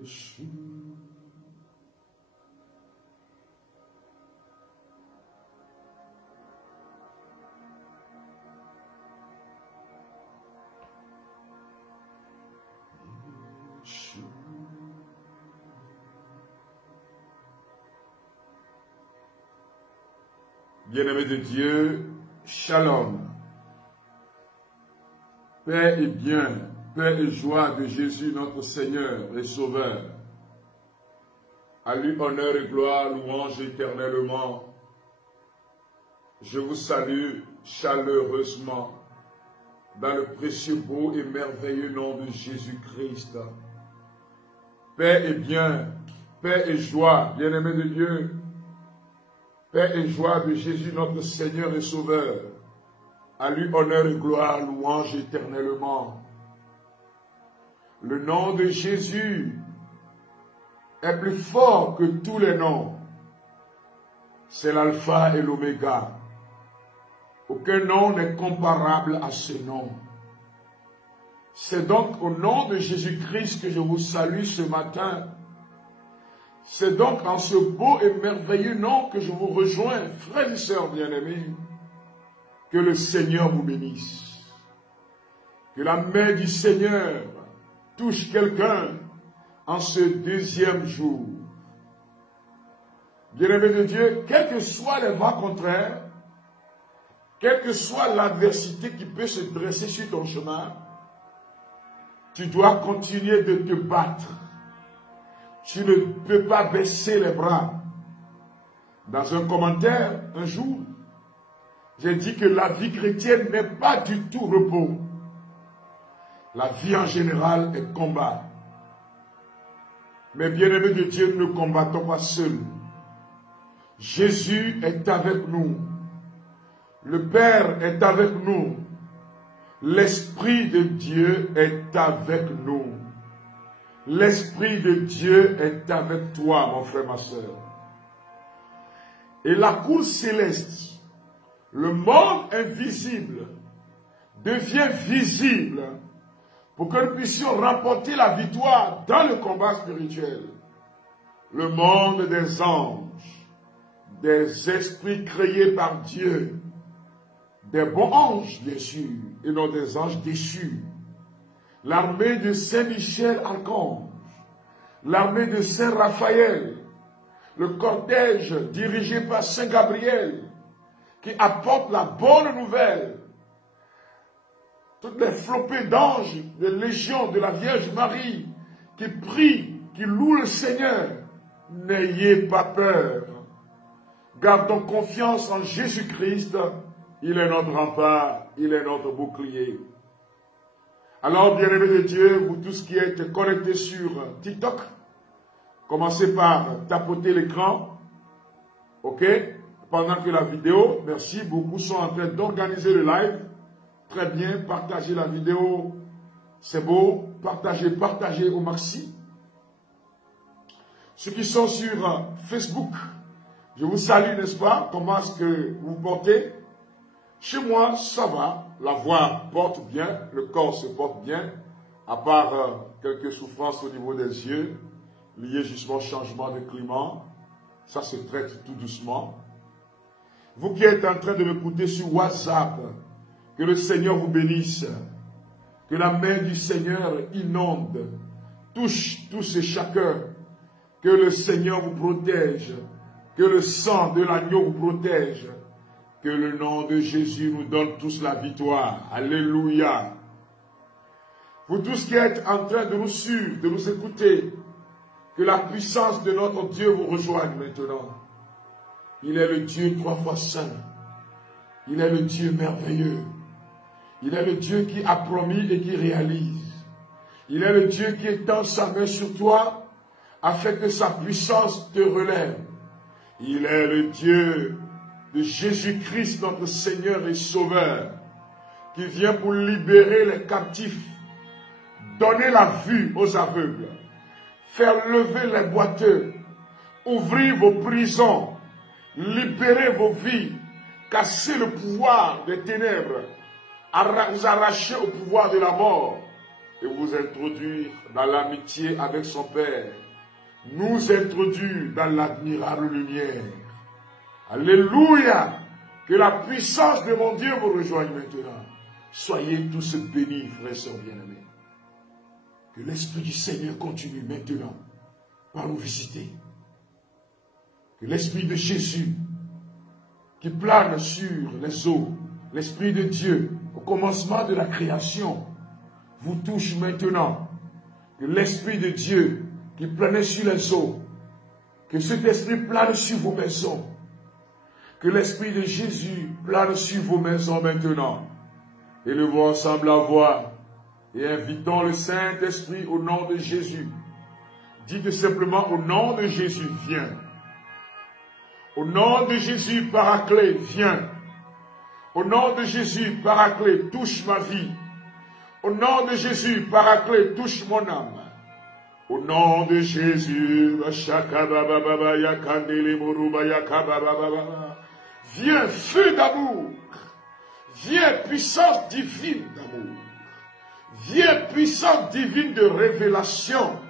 Yeshua. Bien-aimés de Dieu, Shalom. Paix et bien, paix et joie de Jésus notre Seigneur et Sauveur. À lui honneur et gloire, louange éternellement. Je vous salue chaleureusement dans le précieux, beau et merveilleux nom de Jésus-Christ. Paix et bien, paix et joie, bien-aimés de Dieu. Paix et joie de Jésus notre Seigneur et Sauveur. À lui honneur et gloire, louange éternellement. Le nom de Jésus est plus fort que tous les noms. C'est l'alpha et l'oméga. Aucun nom n'est comparable à ce nom. C'est donc au nom de Jésus-Christ que je vous salue ce matin. C'est donc en ce beau et merveilleux nom que je vous rejoins, frères et sœurs bien-aimés. Que le Seigneur vous bénisse. Que la main du Seigneur touche quelqu'un en ce deuxième jour. Bien-aimés de Dieu, quels que soient les vents contraires, quelle que soit l'adversité qui peut se dresser sur ton chemin, tu dois continuer de te battre. Tu ne peux pas baisser les bras. Dans un commentaire, un jour, j'ai dit que la vie chrétienne n'est pas du tout repos. La vie en général est combat. Mais bien-aimés de Dieu, ne combattons pas seuls. Jésus est avec nous. Le Père est avec nous. L'Esprit de Dieu est avec nous. L'Esprit de Dieu est avec toi, mon frère, ma soeur. Et la cour céleste, le monde invisible, devient visible pour que nous puissions remporter la victoire dans le combat spirituel. Le monde des anges, des esprits créés par Dieu, des bons anges, bien sûr, et non des anges déchus. L'armée de Saint-Michel Archange, l'armée de Saint-Raphaël, le cortège dirigé par Saint-Gabriel, qui apporte la bonne nouvelle. Toutes les flopées d'anges, de légions de la Vierge Marie, qui prient, qui louent le Seigneur. N'ayez pas peur. Gardons confiance en Jésus-Christ. Il est notre rempart, il est notre bouclier. Alors, bien-aimés de Dieu, vous tous qui êtes connectés sur TikTok, commencez par tapoter l'écran. OK? Pendant que la vidéo, merci, beaucoup sont en train d'organiser le live. Très bien, partagez la vidéo. C'est beau. Partagez au maxi. Ceux qui sont sur Facebook, je vous salue, n'est-ce pas? Comment est-ce que vous vous portez? Chez moi, ça va. La voix porte bien, le corps se porte bien, à part quelques souffrances au niveau des yeux, liées justement au changement de climat. Ça se traite tout doucement. Vous qui êtes en train de m'écouter sur WhatsApp, que le Seigneur vous bénisse, que la main du Seigneur inonde, touche tous et chacun, que le Seigneur vous protège, que le sang de l'agneau vous protège, que le nom de Jésus nous donne tous la victoire. Alléluia. Vous tous qui êtes en train de nous suivre, de nous écouter, que la puissance de notre Dieu vous rejoigne maintenant. Il est le Dieu trois fois saint. Il est le Dieu merveilleux. Il est le Dieu qui a promis et qui réalise. Il est le Dieu qui étend sa main sur toi afin que sa puissance te relève. Il est le Dieu de Jésus-Christ, notre Seigneur et Sauveur, qui vient pour libérer les captifs, donner la vue aux aveugles, faire lever les boiteux, ouvrir vos prisons, libérer vos vies, casser le pouvoir des ténèbres, vous arracher au pouvoir de la mort. et vous introduire dans l'amitié avec son Père. Nous introduire dans l'admirable lumière. Alléluia! Que la puissance de mon Dieu vous rejoigne maintenant. Soyez tous bénis, frères et sœurs bien-aimés. Que l'Esprit du Seigneur continue maintenant par nous visiter. Que l'Esprit de Jésus qui plane sur les eaux, l'Esprit de Dieu au commencement de la création, vous touche maintenant. Que l'Esprit de Dieu qui planait sur les eaux, que cet Esprit plane sur vos maisons. Que l'Esprit de Jésus plane sur vos maisons maintenant. Élevons ensemble la voix et invitons le Saint-Esprit au nom de Jésus. Dites simplement au nom de Jésus, viens. Au nom de Jésus, Paraclet, viens. Au nom de Jésus, Paraclet, touche ma vie. Au nom de Jésus, Paraclet, touche mon âme. Au nom de Jésus, viens feu d'amour, viens puissance divine d'amour, viens puissance divine de révélation,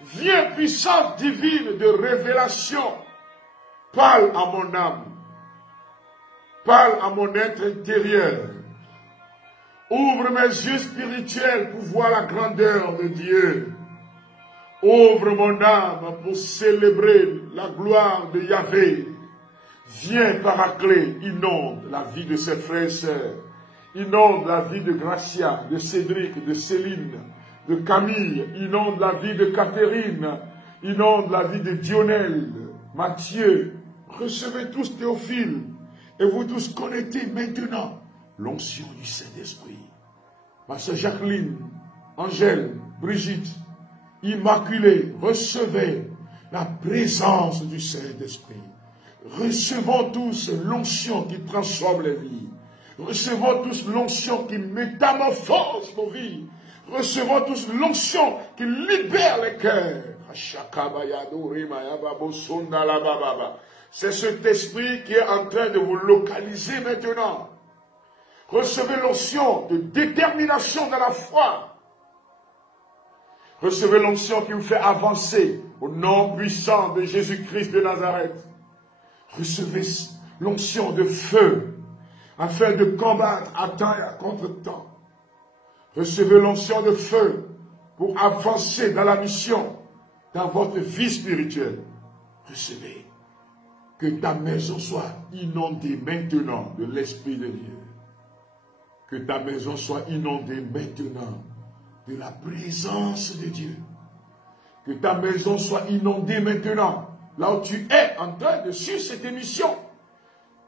viens puissance divine de révélation. Parle à mon âme, parle à mon être intérieur. Ouvre mes yeux spirituels pour voir la grandeur de Dieu. Ouvre mon âme pour célébrer la gloire de Yahvé. Viens, Paraclet, inonde la vie de ses frères et sœurs. Inonde la vie de Gracia, de Cédric, de Céline, de Camille. Inonde la vie de Catherine. Inonde la vie de Dionel, Matthieu. Recevez tous Théophile. Et vous tous connectez maintenant l'onction du Saint-Esprit. Ma sœur Jacqueline, Angèle, Brigitte, Immaculée, recevez la présence du Saint-Esprit. Recevons tous l'onction qui transforme les vies. Recevons tous l'onction qui métamorphose nos vies. Recevons tous l'onction qui libère les cœurs. C'est cet esprit qui est en train de vous localiser maintenant. Recevez l'onction de détermination dans la foi. Recevez l'onction qui vous fait avancer au nom puissant de Jésus-Christ de Nazareth. Recevez l'onction de feu afin de combattre à temps et à contre-temps. Recevez l'onction de feu pour avancer dans la mission, dans votre vie spirituelle. Recevez que ta maison soit inondée maintenant de l'Esprit de Dieu. Que ta maison soit inondée maintenant de la présence de Dieu. Que ta maison soit inondée maintenant, là où tu es en train de suivre cette émission.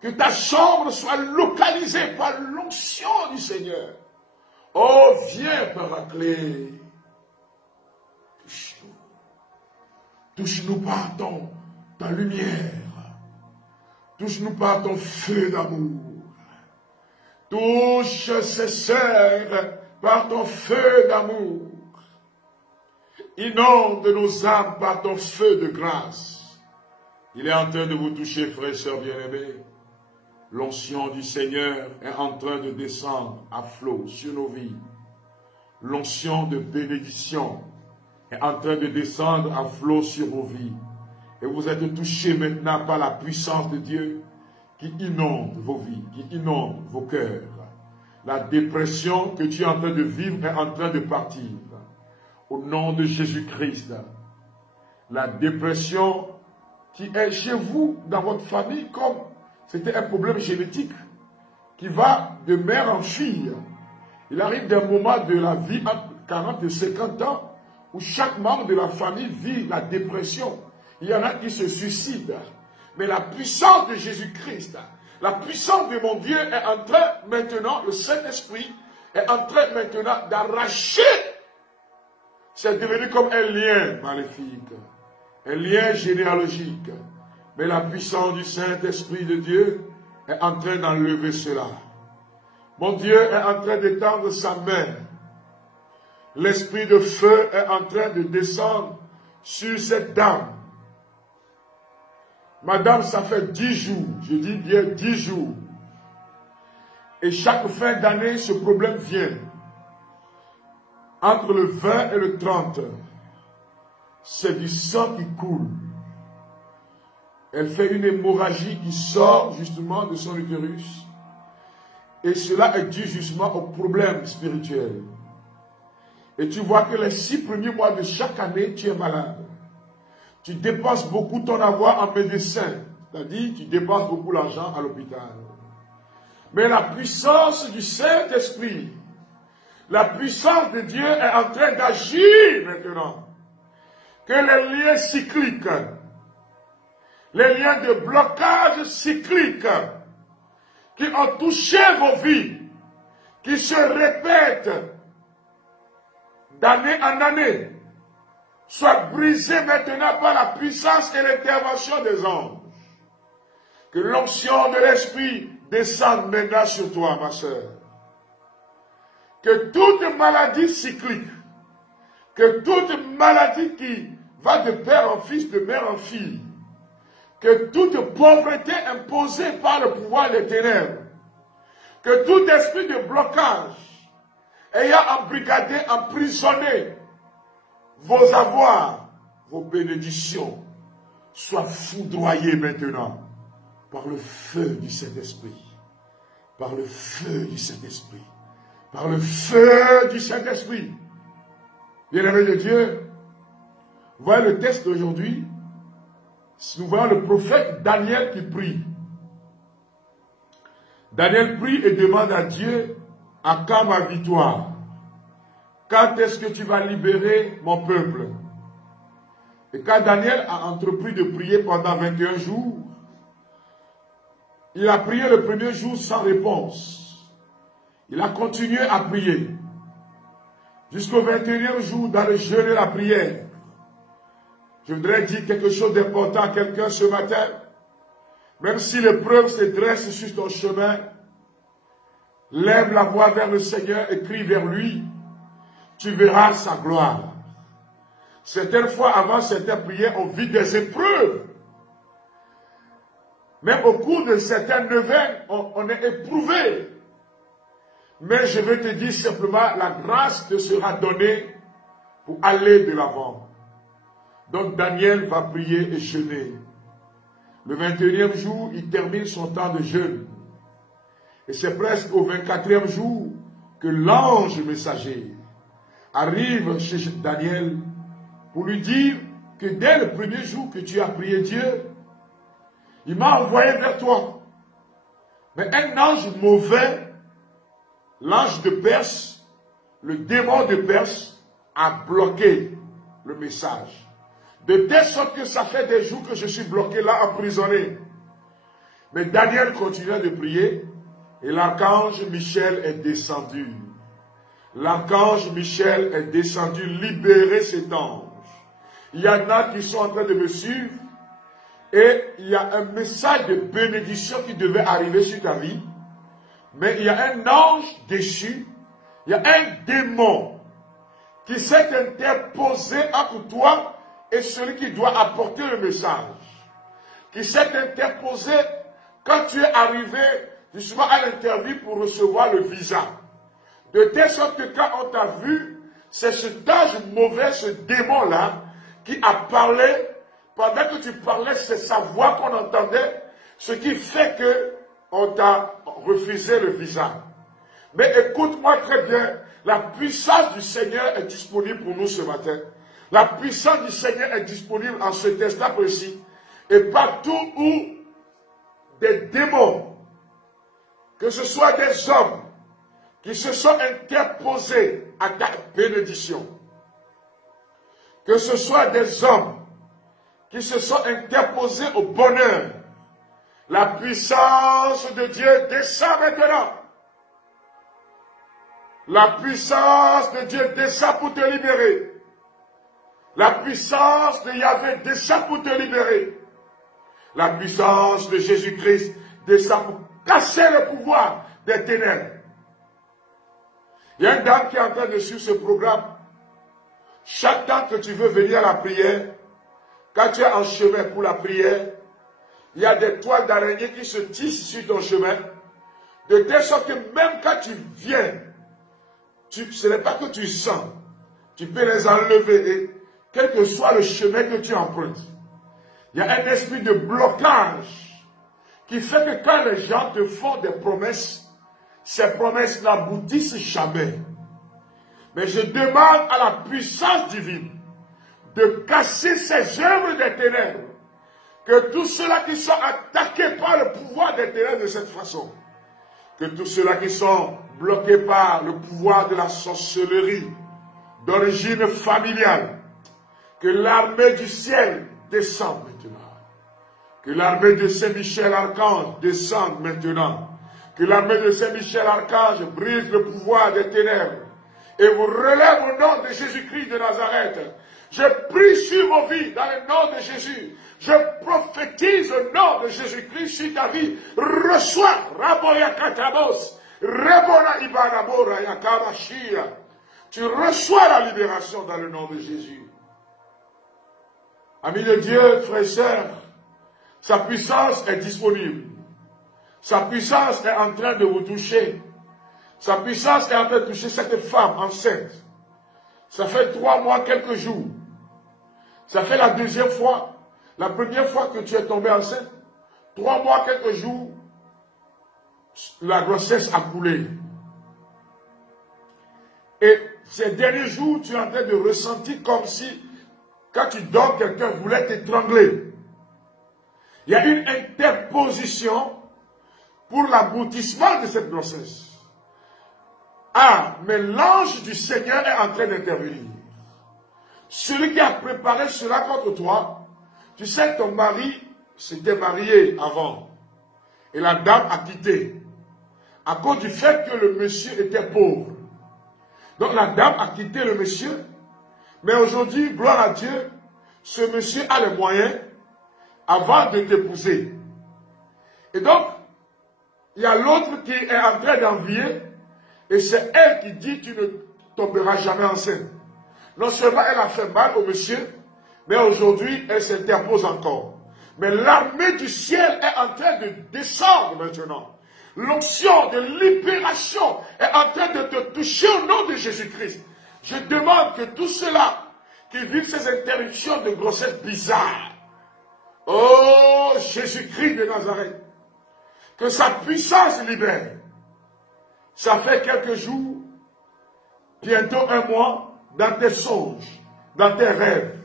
Que ta chambre soit localisée par l'onction du Seigneur. Oh, viens, Paraclet. Touche-nous. Touche-nous par ta lumière. Touche-nous par ton feu d'amour. Touche ces sœurs par ton feu d'amour. Inonde nos âmes par ton feu de grâce. Il est en train de vous toucher, frères et sœurs bien-aimés. L'onction du Seigneur est en train de descendre à flot sur nos vies. L'onction de bénédiction est en train de descendre à flot sur vos vies. Et vous êtes touchés maintenant par la puissance de Dieu qui inonde vos vies, qui inonde vos cœurs. La dépression que tu es en train de vivre est en train de partir. Au nom de Jésus-Christ. La dépression qui est chez vous, dans votre famille, comme c'était un problème génétique qui va de mère en fille. Il arrive des moments de la vie entre 40 et 50 ans où chaque membre de la famille vit la dépression. Il y en a qui se suicident. Mais la puissance de Jésus-Christ, la puissance de mon Dieu est en train maintenant, le Saint-Esprit est en train maintenant d'arracher. C'est devenu comme un lien maléfique, un lien généalogique. Mais la puissance du Saint-Esprit de Dieu est en train d'enlever cela. Mon Dieu est en train d'étendre sa main. L'esprit de feu est en train de descendre sur cette dame. Madame, ça fait 10 jours, je dis bien 10 jours. Et chaque fin d'année, ce problème vient. entre le 20 et le 30, c'est du sang qui coule. Elle fait une hémorragie qui sort justement de son utérus. Et cela est dû justement au problème spirituel. Et tu vois que les 6 premiers mois de chaque année, tu es malade. Tu dépenses beaucoup ton avoir en médecin. C'est-à-dire, tu dépenses beaucoup l'argent à l'hôpital. Mais la puissance du Saint-Esprit, la puissance de Dieu est en train d'agir maintenant. Que les liens cycliques, les liens de blocage cyclique qui ont touché vos vies, qui se répètent d'année en année, soient brisés maintenant par la puissance et l'intervention des anges. Que l'onction de l'Esprit descende maintenant sur toi, ma soeur. Que toute maladie cyclique, que toute maladie qui va de père en fils, de mère en fille, que toute pauvreté imposée par le pouvoir des ténèbres, que tout esprit de blocage ayant embrigadé, emprisonné vos avoirs, vos bénédictions, soient foudroyés maintenant par le feu du Saint-Esprit, par le feu du Saint-Esprit, par le feu du Saint-Esprit. Bien-aimés de Dieu, voyez le texte d'aujourd'hui. Nous voyons le prophète Daniel qui prie. Daniel prie et demande à Dieu, à quand ma victoire? Quand est-ce que tu vas libérer mon peuple? Et quand Daniel a entrepris de prier pendant 21 jours, il a prié le premier jour sans réponse. Il a continué à prier. Jusqu'au 21e jour, dans le jeûne et la prière. Je voudrais dire quelque chose d'important à quelqu'un ce matin. Même si l'épreuve se dresse sur ton chemin, lève la voix vers le Seigneur et crie vers lui. Tu verras sa gloire. Certaines fois, avant certaines prières, on vit des épreuves. Même au cours de certains neuvaines, on est éprouvé. Mais je vais te dire simplement, la grâce te sera donnée pour aller de l'avant. Donc Daniel va prier et jeûner. Le 21e jour, il termine son temps de jeûne. Et c'est presque au 24e jour que l'ange messager arrive chez Daniel pour lui dire que dès le premier jour que tu as prié Dieu, il m'a envoyé vers toi. Mais un ange mauvais, l'ange de Perse, le démon de Perse, a bloqué le message. De telle sorte que ça fait des jours que je suis bloqué là, emprisonné. Mais Daniel continuait de prier et l'archange Michel est descendu. L'archange Michel est descendu libérer cet ange. Il y en a qui sont en train de me suivre et il y a un message de bénédiction qui devait arriver sur ta vie. Mais il y a un ange déchu, il y a un démon qui s'est interposé entre toi et celui qui doit apporter le message, qui s'est interposé quand tu es arrivé justement à l'interview pour recevoir le visa. De telle sorte que quand on t'a vu, c'est cet ange mauvais, ce démon-là, qui a parlé. Pendant que tu parlais, c'est sa voix qu'on entendait, ce qui fait que on t'a refusé le visa. Mais écoute-moi très bien, la puissance du Seigneur est disponible pour nous ce matin. La puissance du Seigneur est disponible en ce instant précis. Et partout où des démons, que ce soit des hommes, qui se sont interposés à ta bénédiction, que ce soit des hommes qui se sont interposés au bonheur, la puissance de Dieu descend maintenant. La puissance de Dieu descend pour te libérer. La puissance de Yahvé descend pour te libérer. La puissance de Jésus-Christ descend pour casser le pouvoir des ténèbres. Il y a une dame qui est en train de suivre ce programme. Chaque temps que tu veux venir à la prière, quand tu es en chemin pour la prière, il y a des toiles d'araignée qui se tissent sur ton chemin, de telle sorte que même quand tu viens, ce n'est pas que tu sens, tu peux les enlever et quel que soit le chemin que tu empruntes, il y a un esprit de blocage qui fait que quand les gens te font des promesses, ces promesses n'aboutissent jamais. Mais je demande à la puissance divine de casser ces œuvres des ténèbres, que tous ceux-là qui sont attaqués par le pouvoir des ténèbres de cette façon, que tous ceux-là qui sont bloqués par le pouvoir de la sorcellerie d'origine familiale, que l'armée du ciel descende maintenant. Que l'armée de Saint-Michel Archange descende maintenant. Que l'armée de Saint-Michel Archange brise le pouvoir des ténèbres et vous relève au nom de Jésus-Christ de Nazareth. Je prie sur vos vies dans le nom de Jésus. Je prophétise au nom de Jésus-Christ sur ta vie. Reçois Raboya Katabos, Rebona Ibanabora Yakabashia. Tu reçois la libération dans le nom de Jésus. Amis de Dieu, frères et sœurs, sa puissance est disponible. Sa puissance est en train de vous toucher. Sa puissance est en train de toucher cette femme enceinte. Ça fait 3 mois, quelques jours. Ça fait la deuxième fois. La première fois que tu es tombé enceinte, 3 mois, quelques jours, la grossesse a coulé. Et ces derniers jours, tu es en train de ressentir comme si, quand tu dors, quelqu'un voulait t'étrangler. Il y a une interposition pour l'aboutissement de cette grossesse. Ah, mais l'ange du Seigneur est en train d'intervenir. Celui qui a préparé cela contre toi, tu sais que ton mari s'était marié avant. Et la dame a quitté. À cause du fait que le monsieur était pauvre. Donc la dame a quitté le monsieur. Mais aujourd'hui, gloire à Dieu, ce monsieur a les moyens avant de t'épouser. Et donc, il y a l'autre qui est en train d'envier. Et c'est elle qui dit, tu ne tomberas jamais enceinte. Non seulement elle a fait mal au monsieur, mais aujourd'hui, elle s'interpose encore. Mais l'armée du ciel est en train de descendre maintenant. L'onction de libération est en train de te toucher au nom de Jésus-Christ. Je demande que tous ceux-là qui vivent ces interruptions de grossesse bizarres, oh Jésus-Christ de Nazareth, que sa puissance libère. Ça fait quelques jours, bientôt 1 mois, dans tes songes, dans tes rêves.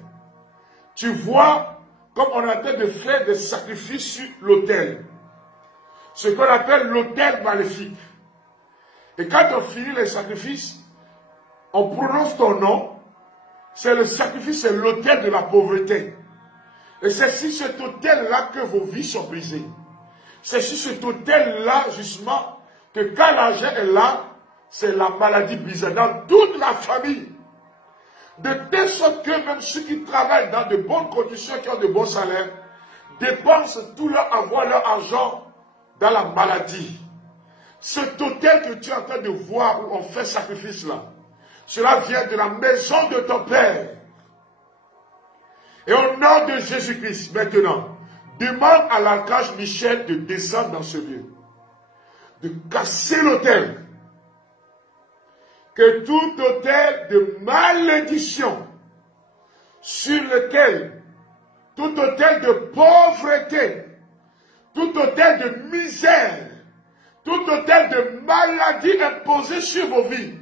Tu vois comme on est en train de faire des sacrifices sur l'autel. Ce qu'on appelle l'autel maléfique. Et quand on finit les sacrifices, on prononce ton nom. C'est le sacrifice, c'est l'autel de la pauvreté. Et c'est sur cet autel-là que vos vies sont brisées. C'est sur cet autel-là, justement, que quand l'argent est là, c'est la maladie bizarre dans toute la famille. De telle sorte que même ceux qui travaillent dans de bonnes conditions, qui ont de bons salaires, dépensent tout leur avoir, leur argent dans la maladie. Cet autel que tu es en train de voir où on fait sacrifice là, cela vient de la maison de ton Père. Et au nom de Jésus-Christ, maintenant, demande à l'archange Michel de descendre dans ce lieu, de casser l'autel. Que tout autel de malédiction sur lequel, tout autel de pauvreté, tout autel de misère, tout autel de maladie imposé sur vos vies,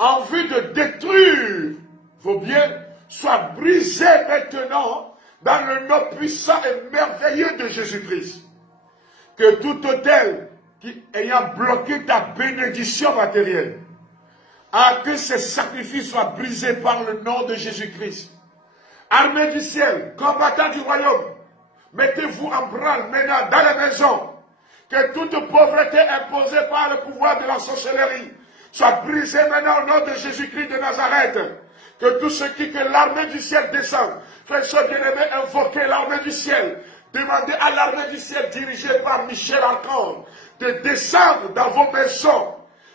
en vue de détruire vos biens, soit brisé maintenant dans le nom puissant et merveilleux de Jésus-Christ. Que tout autel qui ayant bloqué ta bénédiction matérielle, que ces sacrifices soient brisés par le nom de Jésus-Christ. Armée du ciel, combattants du royaume, mettez-vous en branle maintenant dans les maisons. Que toute pauvreté imposée par le pouvoir de la sorcellerie soit brisée maintenant au nom de Jésus-Christ de Nazareth. Que tout ce qui, que l'armée du ciel descende. Frères et bien-aimés, invoquez l'armée du ciel. Demandez à l'armée du ciel dirigée par Michel Archange de descendre dans vos maisons.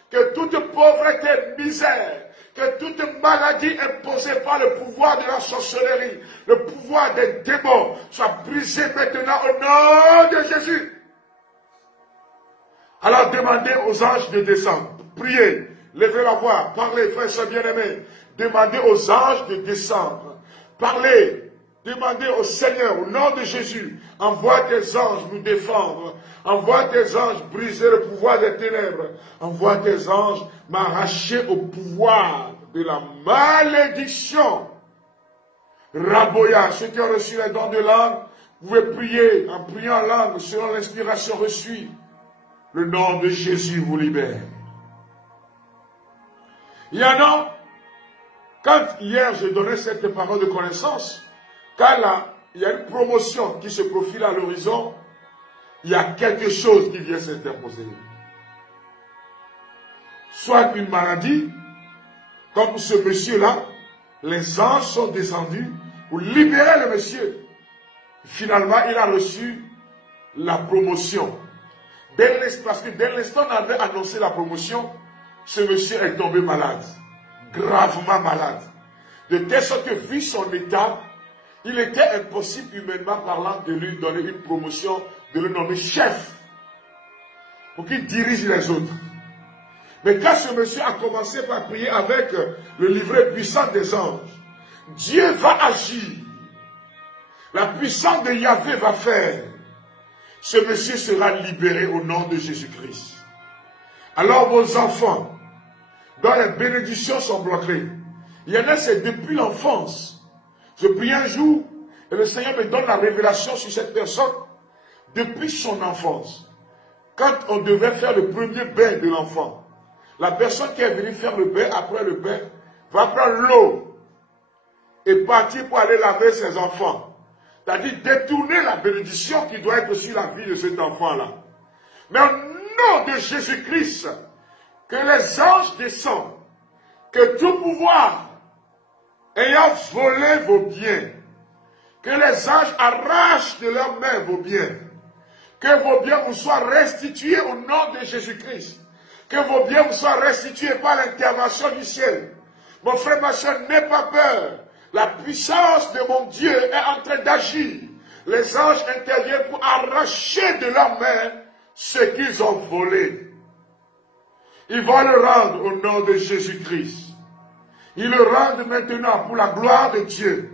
Que toute pauvreté, misère, que toute maladie imposée par le pouvoir de la sorcellerie, le pouvoir des démons, soit brisée maintenant au nom de Jésus. Alors demandez aux anges de descendre. Priez, levez la voix, parlez, frères et bien-aimés. demandez aux anges de descendre. Parlez, demandez au Seigneur, au nom de Jésus, envoie tes anges nous défendre. Envoie tes anges briser le pouvoir des ténèbres. Envoie tes anges m'arracher au pouvoir de la malédiction. Raboya, ceux qui ont reçu les dons de langue, vous pouvez prier en priant en langue selon l'inspiration reçue. Le nom de Jésus vous libère. Il y en a, quand hier je donnais cette parole de connaissance, quand là, il y a une promotion qui se profile à l'horizon, il y a quelque chose qui vient s'interposer. Soit une maladie, comme ce monsieur-là, les anges sont descendus pour libérer le monsieur. Finalement, il a reçu la promotion. Parce que dès l'instant où on avait annoncé la promotion, ce monsieur est tombé malade, gravement malade. De telle sorte que, vu son état, il était impossible, humainement parlant, de lui donner une promotion, de le nommer chef, pour qu'il dirige les autres. Mais quand ce monsieur a commencé par prier avec le livret puissant des anges, Dieu va agir. La puissance de Yahvé va faire. Ce monsieur sera libéré au nom de Jésus-Christ. Alors vos enfants, dont les bénédictions sont bloquées, il y en a, c'est depuis l'enfance. Je prie un jour, et le Seigneur me donne la révélation sur cette personne, depuis son enfance. Quand on devait faire le premier bain de l'enfant, la personne qui est venue faire le bain, après le bain, va prendre l'eau et partir pour aller laver ses enfants. C'est-à-dire détourner la bénédiction qui doit être sur la vie de cet enfant-là. Mais au nom de Jésus-Christ, que les anges descendent, que tout pouvoir ayant volé vos biens, que les anges arrachent de leurs mains vos biens, que vos biens vous soient restitués au nom de Jésus-Christ, que vos biens vous soient restitués par l'intervention du ciel. Mon frère, ma soeur, n'aie pas peur. La puissance de mon Dieu est en train d'agir. Les anges interviennent pour arracher de leurs mains ce qu'ils ont volé. Ils vont le rendre au nom de Jésus-Christ. Ils le rendent maintenant pour la gloire de Dieu.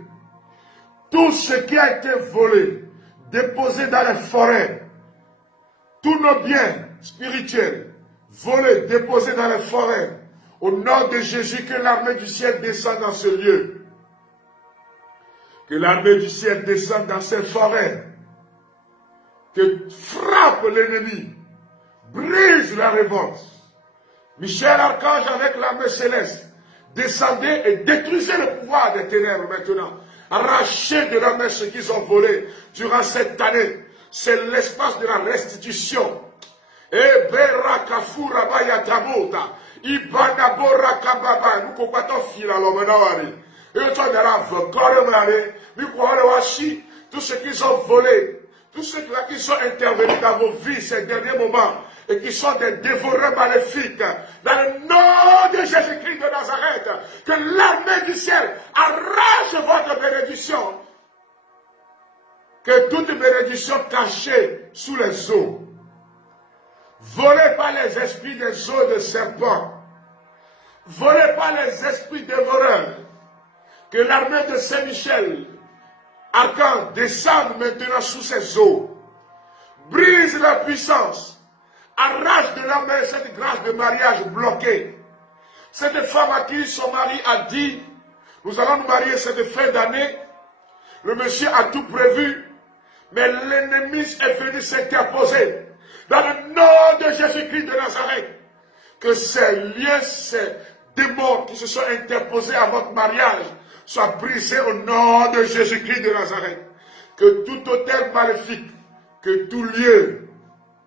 Tout ce qui a été volé, déposé dans les forêts, tous nos biens spirituels, volés, déposés dans les forêts, au nom de Jésus, que l'armée du ciel descende dans ce lieu. Que l'armée du ciel descende dans ces forêts. Que frappe l'ennemi. Brise la révolte. Michel Archange avec l'armée céleste. Descendez et détruisez le pouvoir des ténèbres maintenant. Arrachez de la main ce qu'ils ont volé durant cette année. C'est l'espace de la restitution. Eberakafura bayatamota. Ibanabora kababa. Nous combattons fila l'homenawari. Et toi, tout ce qu'ils ont volé, tous ceux-là qui sont intervenus dans vos vies ces derniers moments et qui sont des dévoreurs maléfiques, dans le nom de Jésus-Christ de Nazareth, que l'armée du ciel arrache votre bénédiction, que toute bénédiction cachée sous les eaux, volée par les esprits des eaux de serpents, volée par les esprits dévoreurs, que l'armée de Saint-Michel, Archange, descende maintenant sous ces eaux, brise la puissance, arrache de la main cette grâce de mariage bloquée. Cette femme à qui son mari a dit, nous allons nous marier cette fin d'année, le monsieur a tout prévu, mais l'ennemi est venu s'interposer. Dans le nom de Jésus-Christ de Nazareth, que ces liens, ces démons qui se sont interposés à votre mariage, soit brisé au nom de Jésus-Christ de Nazareth. Que tout hôtel maléfique, que tout lieu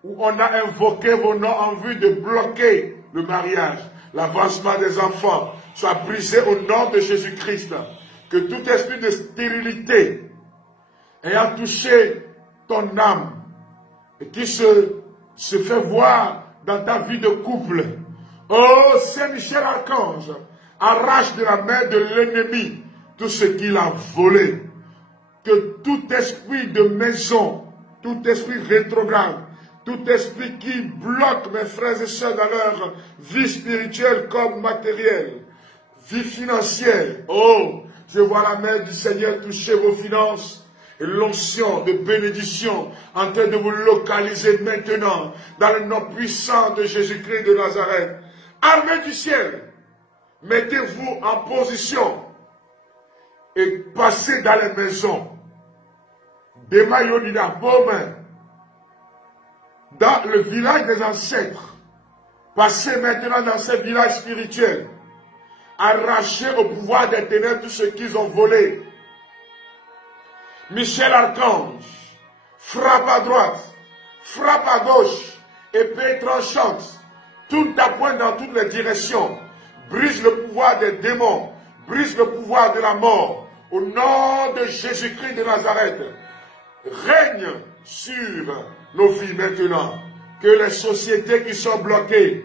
où on a invoqué vos noms en vue de bloquer le mariage, l'avancement des enfants, soit brisé au nom de Jésus-Christ. Que tout esprit de stérilité ayant touché ton âme et qui se fait voir dans ta vie de couple, oh Saint-Michel Archange, arrache de la main de l'ennemi tout ce qu'il a volé. Que tout esprit de maison, tout esprit rétrograde, tout esprit qui bloque mes frères et sœurs dans leur vie spirituelle comme matérielle, vie financière. Oh, je vois la main du Seigneur toucher vos finances. Et l'onction de bénédiction en train de vous localiser maintenant dans le nom puissant de Jésus-Christ de Nazareth. Armée du ciel, mettez-vous en position et passez dans les maisons. Des maillots dans le village des ancêtres. Passez maintenant dans ces villages spirituels. Arrachez au pouvoir des ténèbres tout ce qu'ils ont volé. Michel Archange, frappe à droite, frappe à gauche, épée tranchante, tourne ta pointe dans toutes les directions, brise le pouvoir des démons, brise le pouvoir de la mort, au nom de Jésus-Christ de Nazareth. Règne sur nos vies maintenant, que les sociétés qui sont bloquées,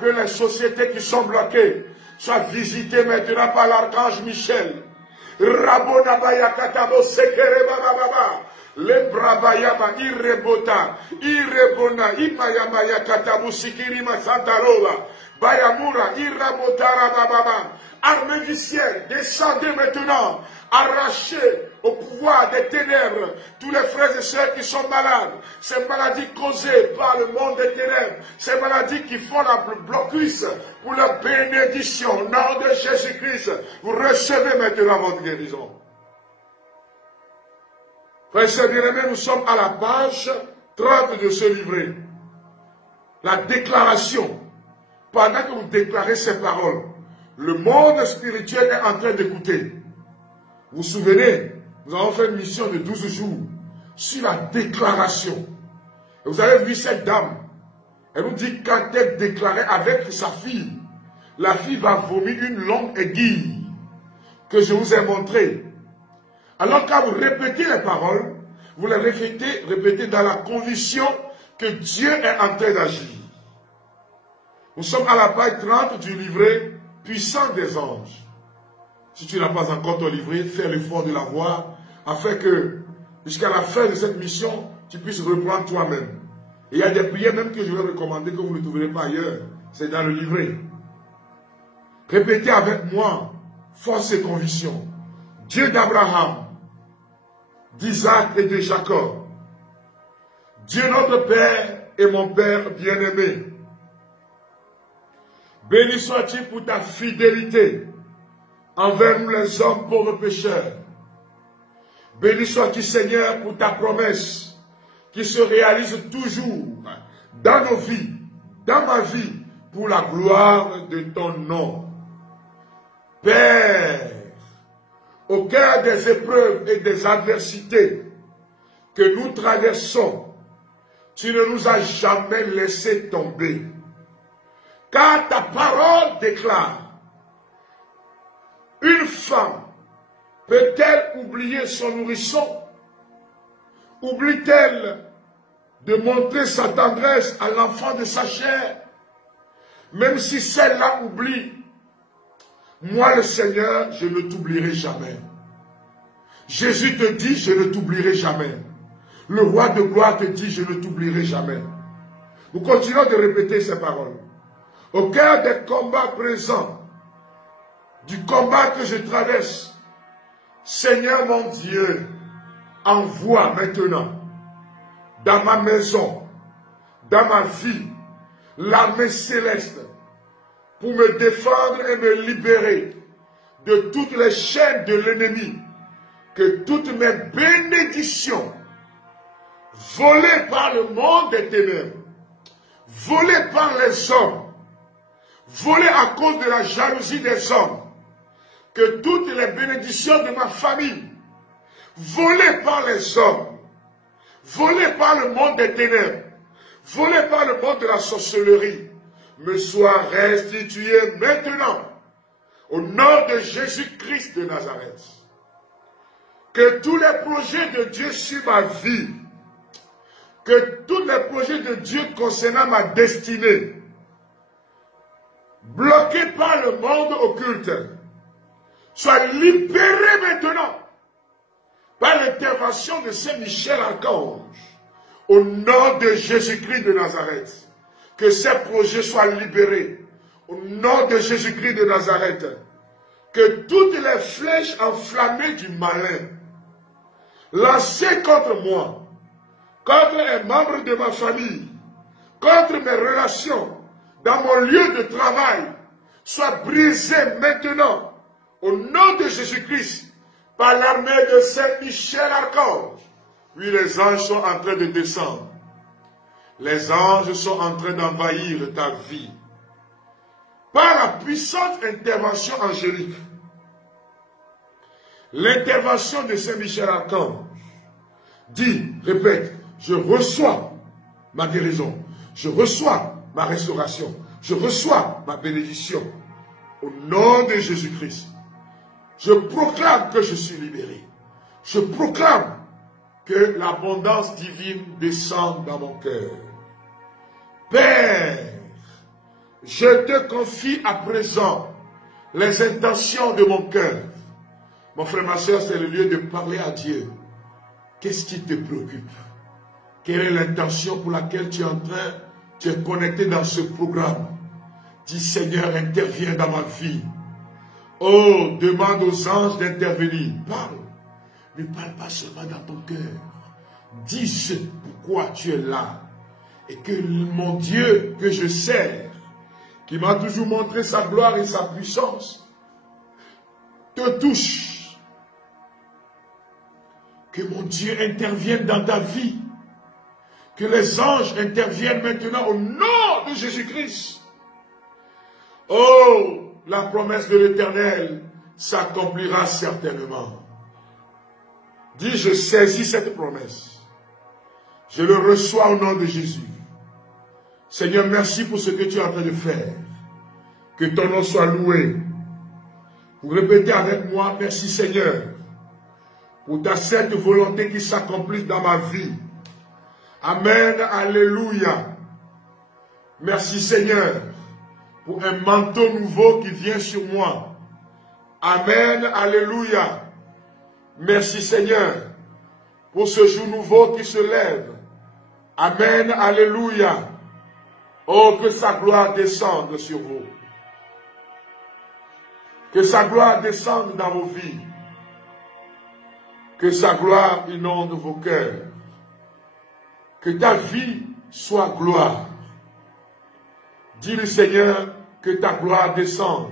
que les sociétés qui sont bloquées soient visitées maintenant par l'archange Michel. Rabona baya katabo sekere baba le brabayama irebota irebona imayama ya katabu sikiri masantarola bayamura irabotara baba. Armée du ciel, descendez maintenant, arrachez au pouvoir des ténèbres tous les frères et sœurs qui sont malades, ces maladies causées par le monde des ténèbres, ces maladies qui font la blocus pour la bénédiction. Au nom de Jésus-Christ, vous recevez maintenant votre guérison. Frères et sœurs bien-aimés, nous sommes à la page 30 de ce livret. La déclaration. Pendant que vous déclarez ces paroles, le monde spirituel est en train d'écouter. Vous vous souvenez, nous avons fait une mission de 12 jours sur la déclaration. Et vous avez vu cette dame. Elle nous dit quand elle déclarait avec sa fille, la fille va vomir une longue aiguille que je vous ai montrée. Alors quand vous répétez les paroles, vous les répétez dans la conviction que Dieu est en train d'agir. Nous sommes à la page 30 du livret Puissant des anges. Si tu n'as pas encore ton livret, fais l'effort de l'avoir, afin que, jusqu'à la fin de cette mission, tu puisses reprendre toi-même. Et il y a des prières même que je vais recommander que vous ne trouverez pas ailleurs. C'est dans le livret. Répétez avec moi, force et conviction. Dieu d'Abraham, d'Isaac et de Jacob. Dieu notre Père et mon Père bien-aimé. Béni sois-tu pour ta fidélité envers nous les hommes pauvres pécheurs. Béni sois-tu Seigneur pour ta promesse qui se réalise toujours dans nos vies, dans ma vie, pour la gloire de ton nom. Père, au cœur des épreuves et des adversités que nous traversons, tu ne nous as jamais laissé tomber. Car ta parole déclare, une femme peut-elle oublier son nourrisson? Oublie-t-elle de montrer sa tendresse à l'enfant de sa chair? Même si celle-là oublie, moi le Seigneur, je ne t'oublierai jamais. Jésus te dit, je ne t'oublierai jamais. Le roi de gloire te dit, je ne t'oublierai jamais. Nous continuons de répéter ces paroles. Au cœur des combats présents, du combat que je traverse, Seigneur mon Dieu, envoie maintenant dans ma maison, dans ma vie, l'armée céleste pour me défendre et me libérer de toutes les chaînes de l'ennemi, que toutes mes bénédictions volées par le monde des ténèbres, volées par les hommes, volées à cause de la jalousie des hommes, que toutes les bénédictions de ma famille, volées par les hommes, volées par le monde des ténèbres, volées par le monde de la sorcellerie, me soient restituées maintenant, au nom de Jésus-Christ de Nazareth. Que tous les projets de Dieu sur ma vie, que tous les projets de Dieu concernant ma destinée, bloqués par le monde occulte, soient libérés maintenant par l'intervention de Saint Michel Archange, au nom de Jésus-Christ de Nazareth. Que ces projets soient libérés au nom de Jésus-Christ de Nazareth, que toutes les flèches enflammées du malin, lancées contre moi, contre un membre de ma famille, contre mes relations, dans mon lieu de travail, soient brisées maintenant, au nom de Jésus-Christ, par l'armée de Saint-Michel-Archange. Puis les anges sont en train de descendre. Les anges sont en train d'envahir ta vie. Par la puissante intervention angélique, l'intervention de Saint-Michel-Archange, dis, répète, je reçois ma guérison, je reçois ma restauration, je reçois ma bénédiction. Au nom de Jésus-Christ, je proclame que je suis libéré. Je proclame que l'abondance divine descend dans mon cœur. Père, je te confie à présent les intentions de mon cœur. Mon frère, ma soeur, c'est le lieu de parler à Dieu. Qu'est-ce qui te préoccupe? Quelle est l'intention pour laquelle tu es connecté dans ce programme? Dis, Seigneur, interviens dans ma vie. Oh, demande aux anges d'intervenir. Parle. Ne parle pas seulement dans ton cœur. Dis pourquoi tu es là. Et que mon Dieu que je sers, qui m'a toujours montré sa gloire et sa puissance, te touche. Que mon Dieu intervienne dans ta vie. Que les anges interviennent maintenant au nom de Jésus-Christ. Oh, la promesse de l'Éternel s'accomplira certainement. Dis, je saisis cette promesse. Je le reçois au nom de Jésus. Seigneur, merci pour ce que tu es en train de faire. Que ton nom soit loué. Vous répétez avec moi, merci Seigneur, pour ta sainte volonté qui s'accomplisse dans ma vie. Amen, alléluia. Merci Seigneur, pour un manteau nouveau qui vient sur moi. Amen, alléluia. Merci Seigneur, pour ce jour nouveau qui se lève. Amen, alléluia. Oh, que sa gloire descende sur vous. Que sa gloire descende dans vos vies. Que sa gloire inonde vos cœurs. Que ta vie soit gloire. Dis le Seigneur, que ta gloire descende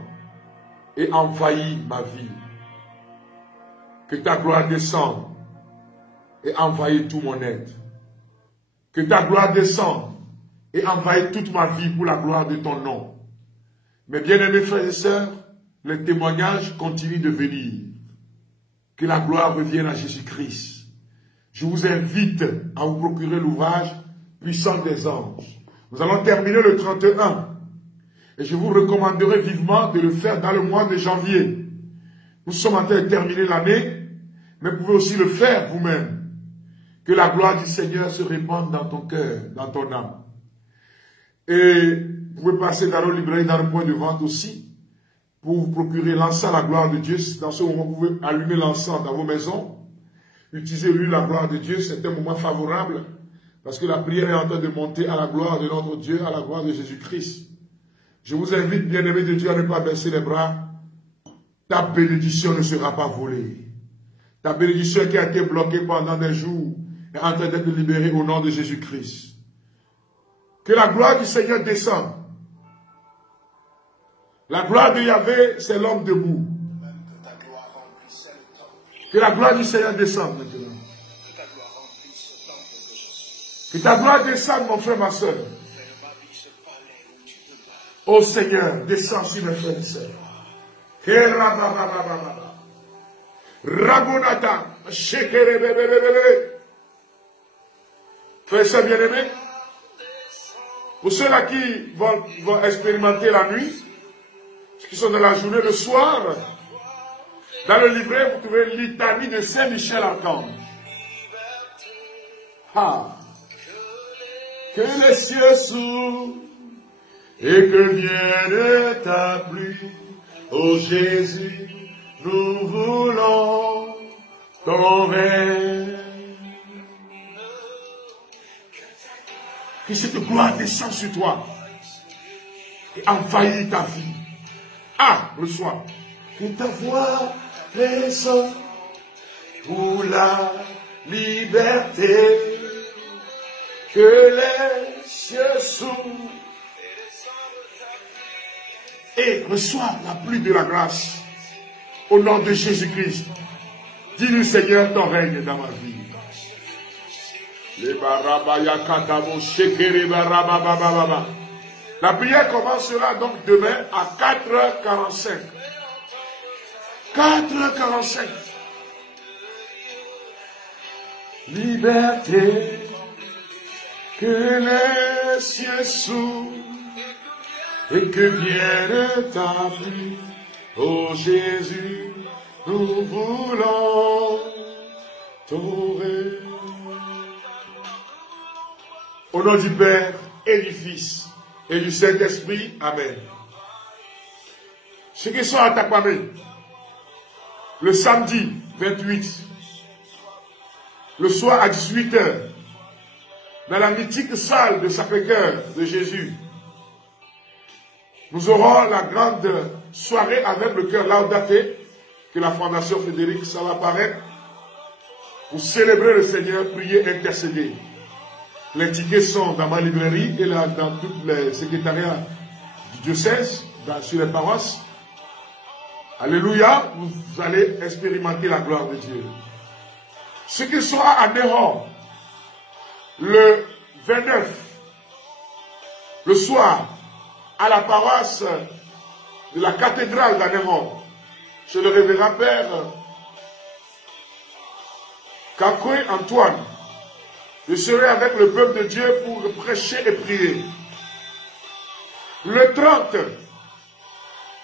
et envahisse ma vie. Que ta gloire descende et envahisse tout mon être. Que ta gloire descende et envahisse toute ma vie pour la gloire de ton nom. Mes bien-aimés frères et sœurs, les témoignages continuent de venir. Que la gloire revienne à Jésus-Christ. Je vous invite à vous procurer l'ouvrage Puissant des anges. Nous allons terminer le 31. Et je vous recommanderai vivement de le faire dans le mois de janvier. Nous sommes en train de terminer l'année, mais vous pouvez aussi le faire vous-même. Que la gloire du Seigneur se répande dans ton cœur, dans ton âme. Et vous pouvez passer dans nos librairies, dans le point de vente aussi, pour vous procurer l'encens à la gloire de Dieu. Dans ce moment, vous pouvez allumer l'encens dans vos maisons. Utilisez l'huile à la gloire de Dieu, c'est un moment favorable, parce que la prière est en train de monter à la gloire de notre Dieu, à la gloire de Jésus-Christ. Je vous invite, bien-aimés de Dieu, à ne pas baisser les bras. Ta bénédiction ne sera pas volée. Ta bénédiction qui a été bloquée pendant des jours est en train d'être libérée au nom de Jésus-Christ. Que la gloire du Seigneur descende. La gloire de Yahvé, c'est l'homme debout. Que la gloire du Seigneur descende maintenant. Que ta gloire descende, mon frère, ma soeur. Ô Seigneur, descends sur mes frères et sœurs. Ragonata, frères et sœurs bien-aimés, pour ceux-là qui vont expérimenter la nuit, qui sont dans la journée, le soir, dans le livret, vous trouvez litanie de Saint-Michel-Archange. Ah. Que les cieux s'ouvrent et que vienne ta pluie. Ô Jésus, nous voulons ton règne. Que cette gloire descende sur toi. et envahir ta vie. Ah, reçois. Que ta voix résonne pour la liberté, que les cieux s'ouvrent et reçois la pluie de la grâce au nom de Jésus-Christ. Dis-lui, Seigneur, ton règne dans ma vie. La prière commencera donc demain à 4h45. 4h45. Liberté, que les cieux s'ouvrent et que vienne ta pluie. Oh Jésus, nous voulons ton règne. Au nom du Père et du Fils et du Saint-Esprit, Amen. Ceux qui sont à Takwame, le samedi 28, le soir à 18h, dans la mythique salle de Sacré-Cœur de Jésus, nous aurons la grande soirée avec le cœur Laudaté que la Fondation Frédéric Salaparek pour célébrer le Seigneur, prier, intercéder. Les tickets sont dans ma librairie et là dans tous les secrétariats du diocèse, sur les paroisses. Alléluia, vous allez expérimenter la gloire de Dieu. Ce qui sera à Néron, le 29, le soir, à la paroisse de la cathédrale d'Anéron, chez le révérend Père Kakoué Antoine. Je serai avec le peuple de Dieu pour prêcher et prier. Le 30,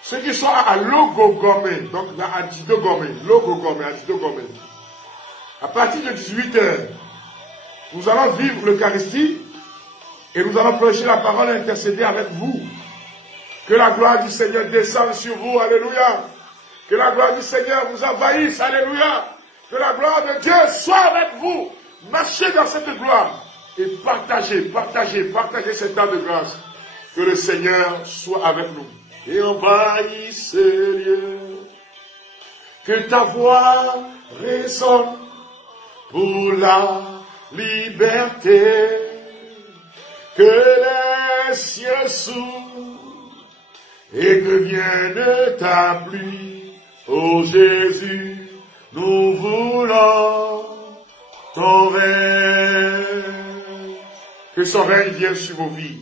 ceux qui sont à Logogomé, donc à Adidogomé, Logogomé, Adidogomé. À partir de 18h, nous allons vivre l'Eucharistie et nous allons prêcher la parole et intercéder avec vous. Que la gloire du Seigneur descende sur vous, alléluia. Que la gloire du Seigneur vous envahisse, alléluia. Que la gloire de Dieu soit avec vous. Marchez dans cette gloire et partagez cet temps de grâce. Que le Seigneur soit avec nous. Et envahisse les lieux. Que ta voix résonne pour la liberté. Que les cieux s'ouvrent et que vienne ta pluie. Ô Jésus, nous voulons ton règne. Que son règne vienne sur vos vies.